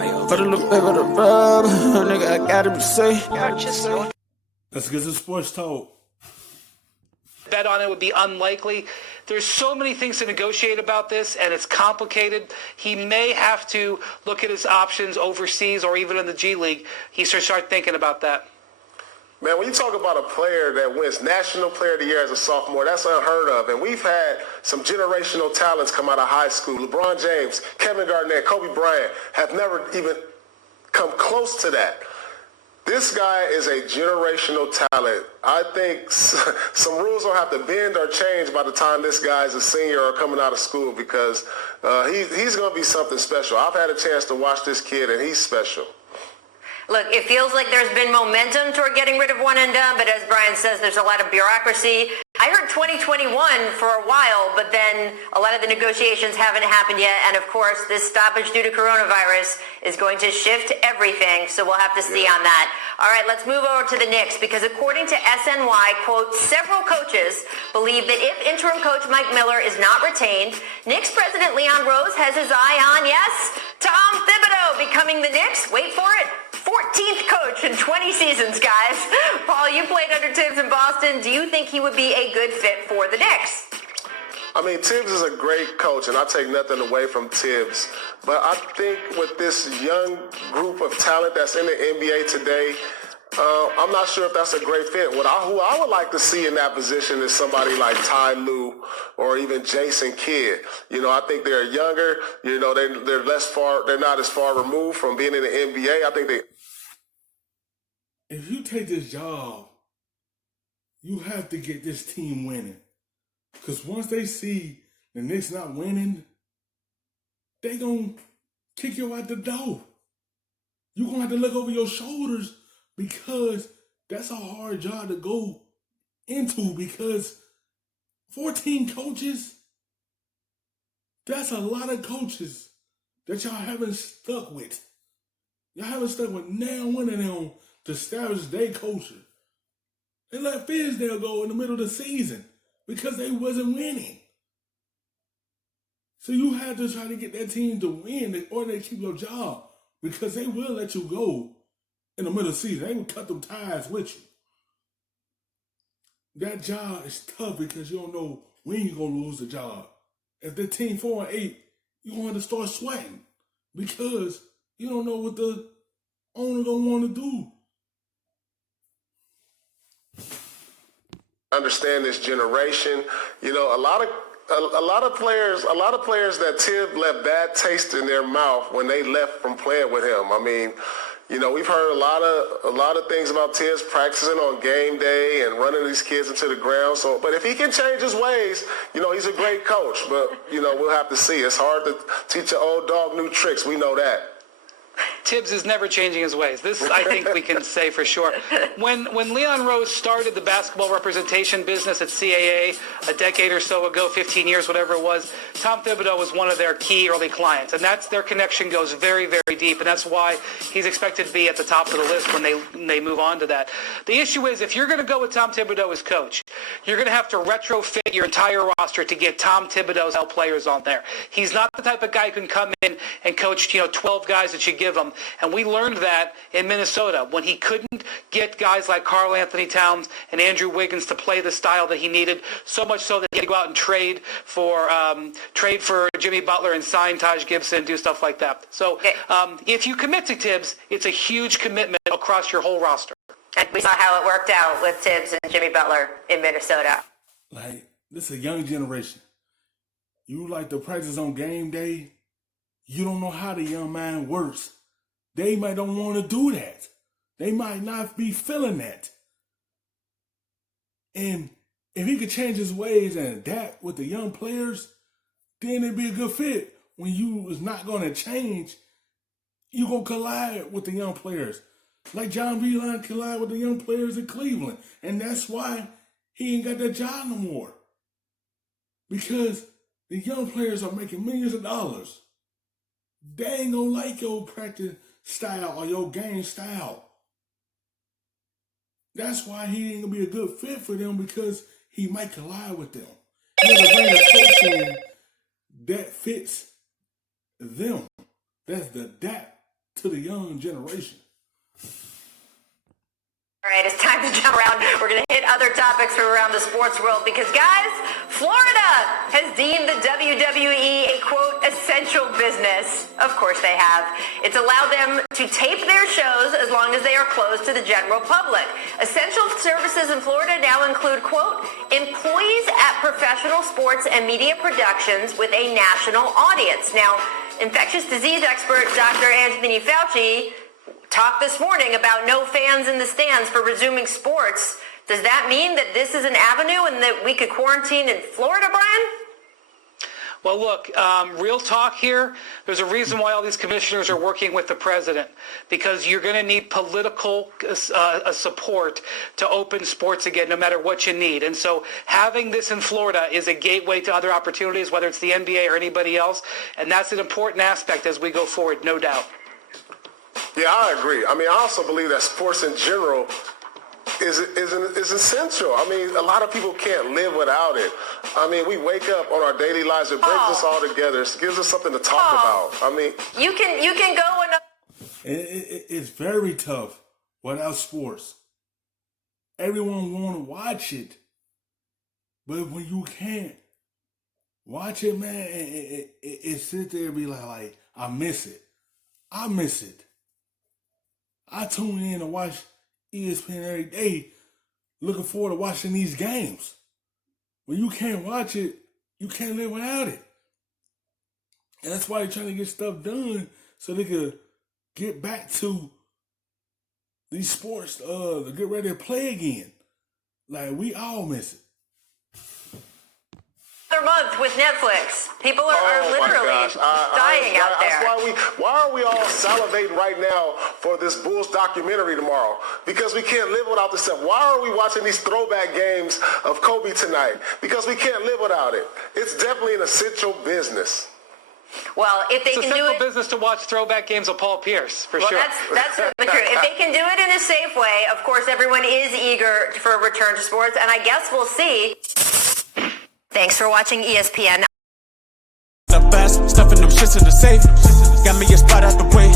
Put a little bit of the rub, nigga, I gotta be safe. Let's get to sports talk. Bet on it would be unlikely. There's so many things to negotiate about this, and it's complicated. He may have to look at his options overseas or even in the G League. He should start thinking about that. Man, when you talk about a player that wins National Player of the Year as a sophomore, that's unheard of. And we've had some generational talents come out of high school. LeBron James, Kevin Garnett, Kobe Bryant have never even come close to that. This guy is a generational talent. I think some rules will have to bend or change by the time this guy is a senior or coming out of school, because he's going to be something special. I've had a chance to watch this kid, and he's special. Look, it feels like there's been momentum toward getting rid of one and done, but as Brian says, there's a lot of bureaucracy. I heard 2021 for a while, but then a lot of the negotiations haven't happened yet. And of course, this stoppage due to coronavirus is going to shift everything, so we'll have to see on that. All right, let's move over to the Knicks, because according to SNY, quote, several coaches believe that if interim coach Mike Miller is not retained, Knicks president Leon Rose has his eye on, yes, Tom Thibodeau becoming the Knicks, wait for it, 14th coach in 20 seasons, guys. Paul, you played under Tibbs in Boston. Do you think he would be a good fit for the Knicks? I mean, Tibbs is a great coach, and I take nothing away from Tibbs. But I think with this young group of talent that's in the NBA today, I'm not sure if that's a great fit. Who I would like to see in that position is somebody like Ty Lue or even Jason Kidd. You know, I think they're younger. You know, they're not as far removed from being in the NBA. I think they. If you take this job, you have to get this team winning. Because once they see the Knicks not winning, they going to kick you out the door. You're going to have to look over your shoulders, because that's a hard job to go into, because 14 coaches, that's a lot of coaches that y'all haven't stuck with. Y'all haven't stuck with now one of them to establish their culture. They let Fizdale go in the middle of the season because they wasn't winning. So you had to try to get that team to win or they keep your job, because they will let you go in the middle of the season. They will cut them ties with you. That job is tough because you don't know when you're going to lose the job. If the team 4-8, you're going to start sweating because you don't know what the owner don't want to do. Understand this generation. You know, a lot of players that Tibbs left bad taste in their mouth when they left from playing with him. I mean, you know, we've heard a lot of things about Tibbs practicing on game day and running these kids into the ground. So, but if he can change his ways, you know, he's a great coach. But, you know, we'll have to see. It's hard to teach an old dog new tricks. We know that. Tibbs is never changing his ways. This, I think we can say for sure. When Leon Rose started the basketball representation business at CAA a decade or so ago, 15 years, whatever it was, Tom Thibodeau was one of their key early clients. And that's their connection goes very, very deep. And that's why he's expected to be at the top of the list when they move on to that. The issue is, if you're going to go with Tom Thibodeau as coach, you're going to have to retrofit your entire roster to get Tom Thibodeau's players on there. He's not the type of guy who can come in and coach, 12 guys that you give him. And we learned that in Minnesota when he couldn't get guys like Karl Anthony Towns and Andrew Wiggins to play the style that he needed, so much so that he had to go out and trade for Jimmy Butler and sign Taj Gibson and do stuff like that. So if you commit to Tibbs, it's a huge commitment across your whole roster. And we saw how it worked out with Tibbs and Jimmy Butler in Minnesota. Like, this is a young generation. You like to practice on game day, you don't know how the young man works. They might don't want to do that. They might not be feeling that. And if he could change his ways and adapt with the young players, then it'd be a good fit. When you is not going to change, you're going to collide with the young players. Like John Beilein collide with the young players in Cleveland. And that's why he ain't got that job no more. Because the young players are making millions of dollars. They ain't going to like your practice style or your game style. That's why he ain't gonna be a good fit for them, because he might collide with them. You have to bring a coach in that fits them. That's the adapt to the young generation. All right, it's time to jump around. We're going to hit other topics from around the sports world because, guys, Florida has deemed the WWE a, quote, essential business. Of course they have. It's allowed them to tape their shows as long as they are closed to the general public. Essential services in Florida now include, quote, employees at professional sports and media productions with a national audience. Now, infectious disease expert Dr. Anthony Fauci talked this morning about no fans in the stands for resuming sports. Does that mean that this is an avenue and that we could quarantine in Florida, Brian? Well, look, real talk here, there's a reason why all these commissioners are working with the president, because you're going to need political support to open sports again, no matter what you need. And so having this in Florida is a gateway to other opportunities, whether it's the NBA or anybody else. And that's an important aspect as we go forward, no doubt. Yeah, I agree. I mean, I also believe that sports in general is essential. I mean, a lot of people can't live without it. I mean, we wake up on our daily lives. It brings us all together. It gives us something to talk about. I mean, you can go and it's very tough without sports. Everyone want to watch it, but when you can't watch it, man, it sits there and be like, I miss it. I miss it. I tune in to watch ESPN every day, looking forward to watching these games. When you can't watch it, you can't live without it. And that's why they're trying to get stuff done so they could get back to these sports to get ready to play again. Like, we all miss it. another month with Netflix. People are literally dying out there. Why are we all salivating right now for this Bulls documentary tomorrow? Because we can't live without this stuff. Why are we watching these throwback games of Kobe tonight? Because we can't live without it. It's definitely an essential business. Well, if they can do it, business to watch throwback games of Paul Pierce, for sure. That's certainly true. If they can do it in a safe way, of course, everyone is eager for a return to sports, and I guess we'll see. Thanks for watching ESPN. The best, stuffing them shits in the safe. Got me a spot out the way.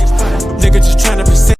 Nigga just trying to be safe.